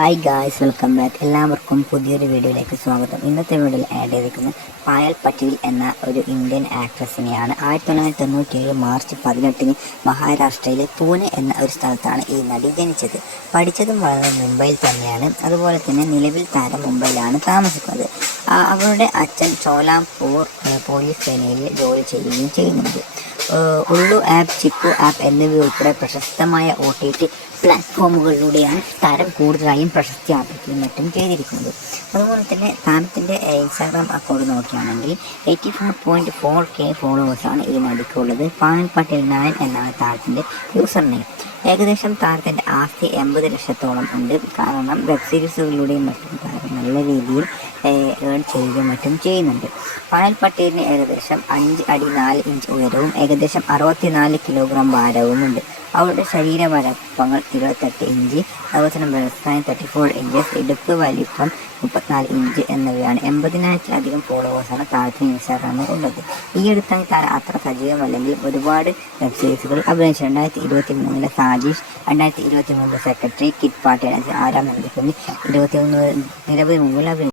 Hi guys, welcome back. എല്ലാവർക്കും പുതിയൊരു വീഡിയോയിലേക്ക് സ്വാഗതം. ഇന്നത്തെ വീഡിയോയിൽ ആഡ് ചെയ്തിരിക്കുന്നത് പായൽ പട്ടേൽ എന്ന ഒരു ഇന്ത്യൻ ആക്ട്രസിനെയാണ്. 1997 മാർച്ച് 18 മഹാരാഷ്ട്രയിലെ പൂനെ എന്ന ഒരു സ്ഥലത്താണ് ഈ നടി ജനിച്ചത്. പഠിച്ചതും വളർന്നത് മുംബൈയിൽ തന്നെയാണ്. അതുപോലെ തന്നെ നിലവിൽ താരം മുംബൈയിലാണ് താമസിക്കുന്നത്. അവരുടെ അച്ഛൻ ഷോലാംപൂർ പോലീസ് സേനയിൽ ജോലി ചെയ്യുകയും ചെയ്യുന്നുണ്ട്. ഉള്ളു ആപ്പ്, ചിക്കു ആപ്പ് എന്നിവയുൾപ്പെടെ പ്രശസ്തമായ OTT പ്ലാറ്റ്ഫോമുകളിലൂടെയാണ് താരം കൂടുതലായും പ്രശസ്തി ആർജിക്കുകയും മറ്റും ചെയ്തിരിക്കുന്നത്. അതുപോലെ തന്നെ താരത്തിൻ്റെ ഇൻസ്റ്റാഗ്രാം അക്കൗണ്ട് നോക്കുകയാണെങ്കിൽ 84.4K ഫോളോവേഴ്സാണ് ഈ നടിക്കുള്ളത്. പായൽ പട്ടേൽ 9 എന്നാണ് താരത്തിൻ്റെ യൂസർ നെയിം. ഏകദേശം താരത്തിൻ്റെ ആസ്തി 80 ലക്ഷത്തോളം ഉണ്ട്. കാരണം വെബ് സീരീസുകളിലൂടെയും മറ്റും താരം നല്ല രീതിയിൽ ഏൺ ചെയ്യുകയും മറ്റും ചെയ്യുന്നുണ്ട്. പായൽ പട്ടേലിന് ഏകദേശം 5 അടി 4 ഇഞ്ച് ഉയരവും ഏകദേശം 64 കിലോഗ്രാം ഭാരവുമുണ്ട്. അവരുടെ ശരീര വലുപ്പങ്ങൾ 28 ഇഞ്ച്, അതുപോലെ വ്യവസായം 34 ഇഞ്ചസ്, ഇടുപ്പ് വലിപ്പം 34 ഇഞ്ച് എന്നിവയാണ്. 80,000-ലധികം ഫോളോവേഴ്സാണ് താരത്തിന് ഇൻസ്റ്റാഗ്രാമിൽ ഉള്ളത്. ഈ അടുത്തായി താരം അത്ര സജീവമല്ലെങ്കിൽ ഒരുപാട് വെബ് സീരീസുകൾ അഭിനയിച്ചു. 2023 സാജീഷ്, 2023 സെക്രട്ടറി, കിഡ് പാർട്ടി, 6 നിരവധി മുമ്പിൽ അഭിനയിച്ചു.